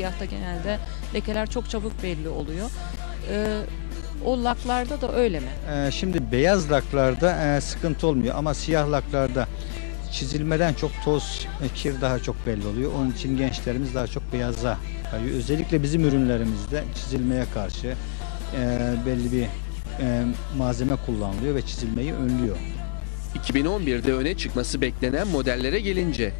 Siyahta genelde lekeler çok çabuk belli oluyor. Ee, o laklarda da öyle mi? Ee, şimdi beyaz laklarda e, sıkıntı olmuyor ama siyah laklarda çizilmeden çok toz, e, kir daha çok belli oluyor. Onun için gençlerimiz daha çok beyaza kayıyor. Özellikle bizim ürünlerimizde çizilmeye karşı e, belli bir e, malzeme kullanılıyor ve çizilmeyi önlüyor. 2011'de öne çıkması beklenen modellere gelince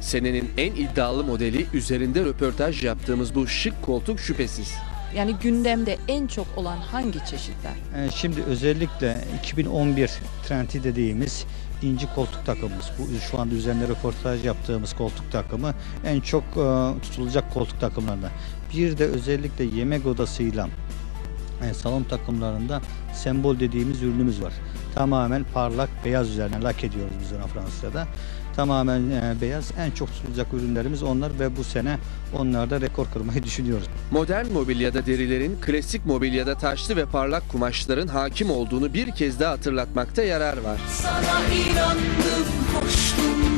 senenin en iddialı modeli üzerinde röportaj yaptığımız bu şık koltuk şüphesiz. Yani gündemde en çok olan hangi çeşitler? E, şimdi özellikle 2011 trendi dediğimiz inci koltuk takımımız. Bu şu anda üzerinde röportaj yaptığımız koltuk takımı en çok e, tutulacak koltuk takımlarından. Bir de özellikle yemek odasıyla e, salon takımlarında sembol dediğimiz ürünümüz var. Tamamen parlak beyaz üzerine lak ediyoruz biz ona Fransa'da. Tamamen e, beyaz. En çok tutulacak ürünlerimiz onlar ve bu sene onlarda rekor kırmayı düşünüyoruz. Modern mobilyada derilerin, klasik mobilyada taşlı ve parlak kumaşların hakim olduğunu bir kez daha hatırlatmakta yarar var. Sana inandım, koştum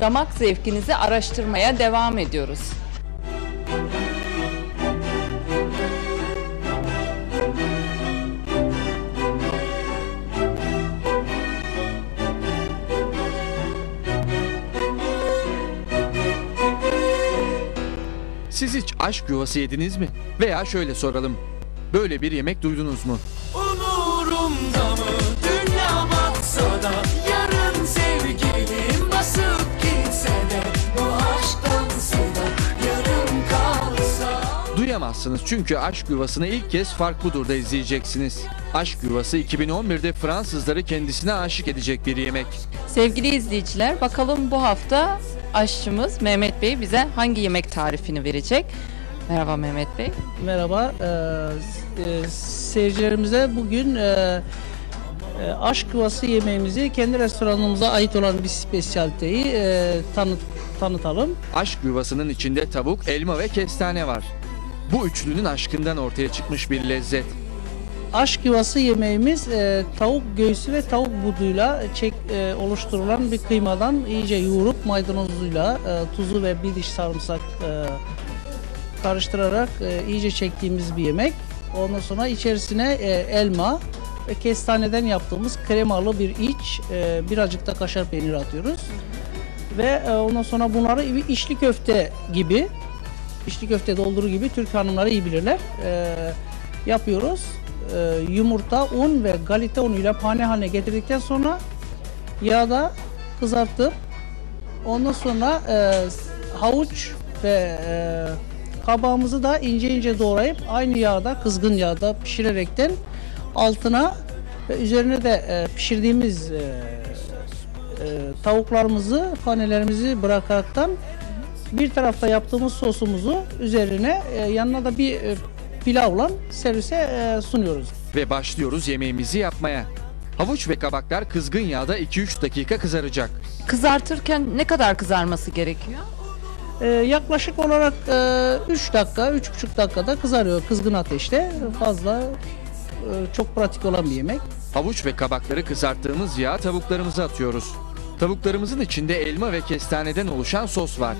Damak zevkinizi araştırmaya devam ediyoruz. Siz hiç aşk yuvası yediniz mi? Veya şöyle soralım. Böyle bir yemek duydunuz mu? Duyamazsınız çünkü Aşk Yuvası'nı ilk kez Fark Budur'da izleyeceksiniz. Aşk Yuvası 2011'de Fransızları kendisine aşık edecek bir yemek. Sevgili izleyiciler bakalım bu hafta aşçımız Mehmet Bey bize hangi yemek tarifini verecek? Merhaba Mehmet Bey. Merhaba. Ee, e, seyircilerimize bugün e, e, aşk yuvası yemeğimizi kendi restoranımıza ait olan bir spesiyaliteyi e, tanıt, tanıtalım. Aşk Yuvası'nın içinde tavuk, elma ve kestane var. Bu üçlünün aşkından ortaya çıkmış bir lezzet. Aşk yuvası yemeğimiz e, tavuk göğsü ve tavuk buduyla çek, e, oluşturulan bir kıymadan iyice yoğurup maydanozuyla e, tuzu ve bir diş sarımsak e, karıştırarak e, iyice çektiğimiz bir yemek. Ondan sonra içerisine e, elma ve kestaneden yaptığımız kremalı bir iç, e, birazcık da kaşar peyniri atıyoruz. Ve e, ondan sonra bunları içli köfte gibi, içli köfte doldurur gibi Türk hanımları iyi bilirler. E, yapıyoruz. E, yumurta, un ve galeta unuyla pane haline getirdikten sonra yağda kızartıp ondan sonra e, havuç ve e, kabağımızı da ince ince doğrayıp aynı yağda kızgın yağda pişirerekten altına ve üzerine de e, pişirdiğimiz e, e, tavuklarımızı panelerimizi bırakaraktan bir tarafta yaptığımız sosumuzu üzerine e, yanına da bir e, pilavla servise e, sunuyoruz. Ve başlıyoruz yemeğimizi yapmaya. Havuç ve kabaklar kızgın yağda 2-3 dakika kızaracak. Kızartırken ne kadar kızarması gerekiyor? Ee, yaklaşık olarak 3 dakika, 3,5 dakikada kızarıyor kızgın ateşte. Fazla e, çok pratik olan bir yemek. Havuç ve kabakları kızarttığımız yağa tavuklarımızı atıyoruz. Tavuklarımızın içinde elma ve kestaneden oluşan sos var.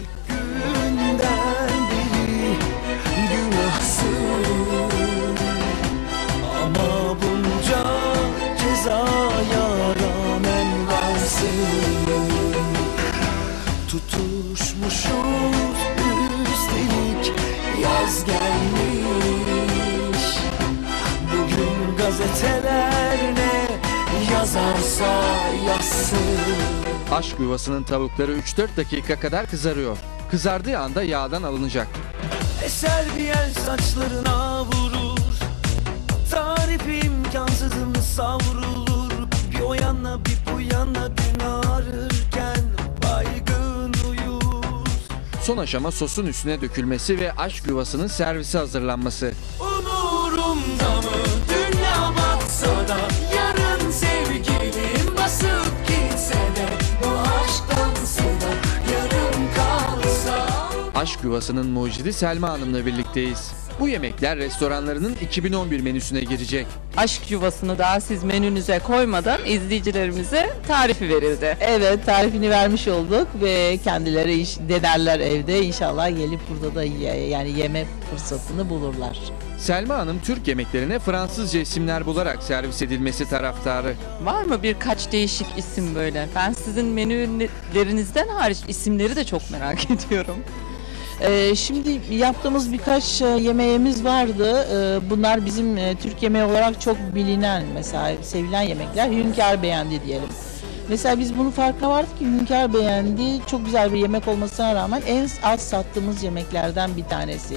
Gazeteler ne yazarsa yazsın Aşk yuvasının tavukları 3-4 dakika kadar kızarıyor. Kızardığı anda yağdan alınacak. Eser bir el saçlarına vurur Tarif imkansızım savrulur Bir o yana bir bu yana gün ağrırken Baygın uyur Son aşama sosun üstüne dökülmesi ve aşk yuvasının servise hazırlanması. Umurumda Aşk yuvasının mucidi Selma Hanım'la birlikteyiz. Bu yemekler restoranlarının 2011 menüsüne girecek. Aşk yuvasını daha siz menünüze koymadan izleyicilerimize tarifi verildi. Evet tarifini vermiş olduk ve kendileri iş, denerler evde inşallah gelip burada da ye- yani yeme fırsatını bulurlar. Selma Hanım Türk yemeklerine Fransızca isimler bularak servis edilmesi taraftarı. Var mı birkaç değişik isim böyle? Ben sizin menülerinizden hariç isimleri de çok merak ediyorum. Ee, şimdi yaptığımız birkaç e, yemeğimiz vardı. Ee, bunlar bizim e, Türk yemeği olarak çok bilinen mesela sevilen yemekler. Hünkar beğendi diyelim. Mesela biz bunun farkına vardık ki Hünkar beğendi çok güzel bir yemek olmasına rağmen en az sattığımız yemeklerden bir tanesi.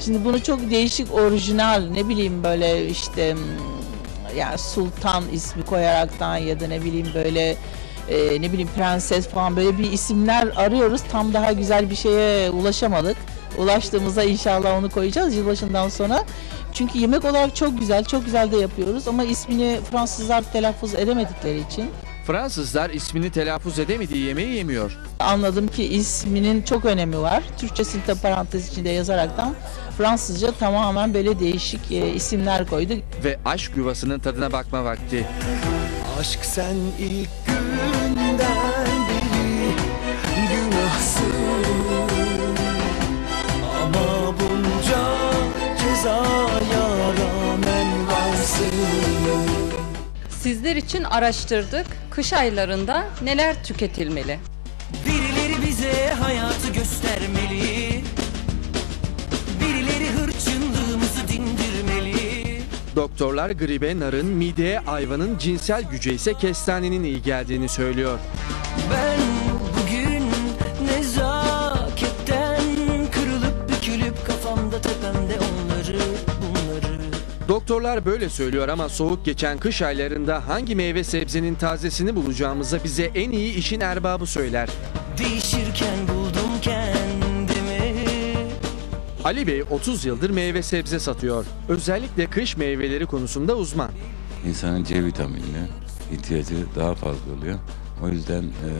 Şimdi bunu çok değişik orijinal ne bileyim böyle işte hmm, ya Sultan ismi koyaraktan ya da ne bileyim böyle e, ne bileyim prenses falan böyle bir isimler arıyoruz. Tam daha güzel bir şeye ulaşamadık. Ulaştığımızda inşallah onu koyacağız yılbaşından sonra. Çünkü yemek olarak çok güzel, çok güzel de yapıyoruz ama ismini Fransızlar telaffuz edemedikleri için Fransızlar ismini telaffuz edemediği yemeği yemiyor. anladım ki isminin çok önemi var. Türkçesini de parantez içinde yazaraktan Fransızca tamamen böyle değişik e, isimler koyduk. Ve aşk yuvasının tadına bakma vakti. Aşk sen ilk günden beri günahsın Ama bunca cezaya rağmen varsın Sizler için araştırdık. Kış aylarında neler tüketilmeli? Doktorlar gribe narın, mideye ayvanın, cinsel güce ise kestanenin iyi geldiğini söylüyor. Ben bugün nezaketten Kırılıp bükülüp kafamda tepemde onları bunları Doktorlar böyle söylüyor ama soğuk geçen kış aylarında hangi meyve sebzenin tazesini bulacağımıza bize en iyi işin erbabı söyler. Değişirken buldum kendimi Ali Bey 30 yıldır meyve sebze satıyor. Özellikle kış meyveleri konusunda uzman. insanın C vitaminine ihtiyacı daha fazla oluyor. O yüzden e,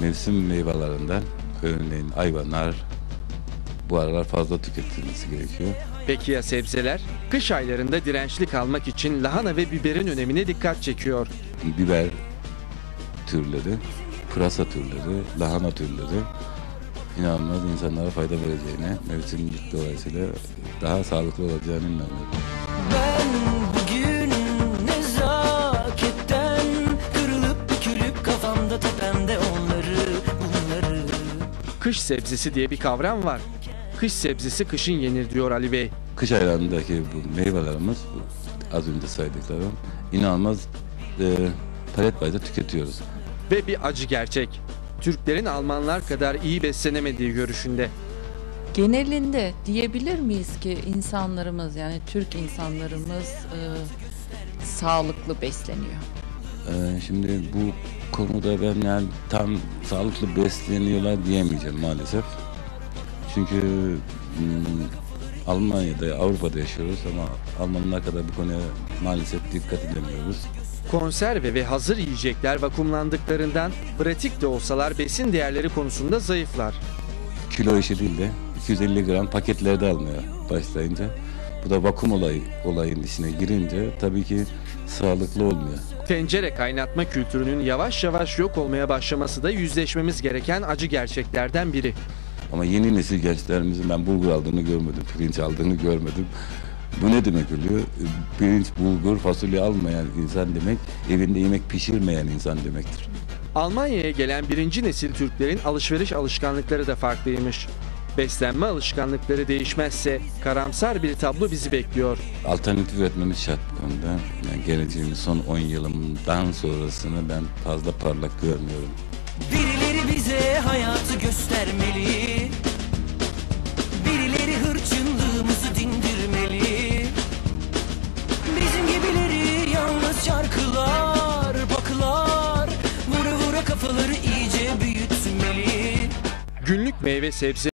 mevsim meyvelerinden örneğin ayva, nar bu aralar fazla tüketilmesi gerekiyor. Peki ya sebzeler? Kış aylarında dirençli kalmak için lahana ve biberin önemine dikkat çekiyor. Biber türleri, pırasa türleri, lahana türleri inanılmaz insanlara fayda vereceğine, mevsimlik dolayısıyla daha sağlıklı olacağını inanıyorum. Ben bugün nezaketten Kırılıp bükülüp kafamda tepemde onları bunları Kış sebzesi diye bir kavram var. Kış sebzesi kışın yenir diyor Ali Bey. kış aylarındaki bu meyvelerimiz az önce saydıklarım inanılmaz e, palet bayda tüketiyoruz. Ve bir acı gerçek. Türklerin Almanlar kadar iyi beslenemediği görüşünde. Genelinde diyebilir miyiz ki insanlarımız yani Türk insanlarımız e, sağlıklı besleniyor? E, şimdi bu konuda ben yani tam sağlıklı besleniyorlar diyemeyeceğim maalesef. Çünkü hmm, Almanya'da, Avrupa'da yaşıyoruz ama Almanlar kadar bu konuya maalesef dikkat edemiyoruz. Konserve ve hazır yiyecekler vakumlandıklarından pratik de olsalar besin değerleri konusunda zayıflar. Kilo işi değil de 250 gram paketlerde almaya başlayınca bu da vakum olayı, olayın içine girince tabii ki sağlıklı olmuyor. Tencere kaynatma kültürünün yavaş yavaş yok olmaya başlaması da yüzleşmemiz gereken acı gerçeklerden biri. Ama yeni nesil gençlerimizin ben bulgur aldığını görmedim, pirinç aldığını görmedim. Bu ne demek oluyor? Pirinç, bulgur, fasulye almayan insan demek, evinde yemek pişirmeyen insan demektir. Almanya'ya gelen birinci nesil Türklerin alışveriş alışkanlıkları da farklıymış. Beslenme alışkanlıkları değişmezse karamsar bir tablo bizi bekliyor. Alternatif üretmemiz şart bu konuda. Yani geleceğimiz son 10 yılından sonrasını ben fazla parlak görmüyorum. Birileri bize hayatı göstermeli Hepsi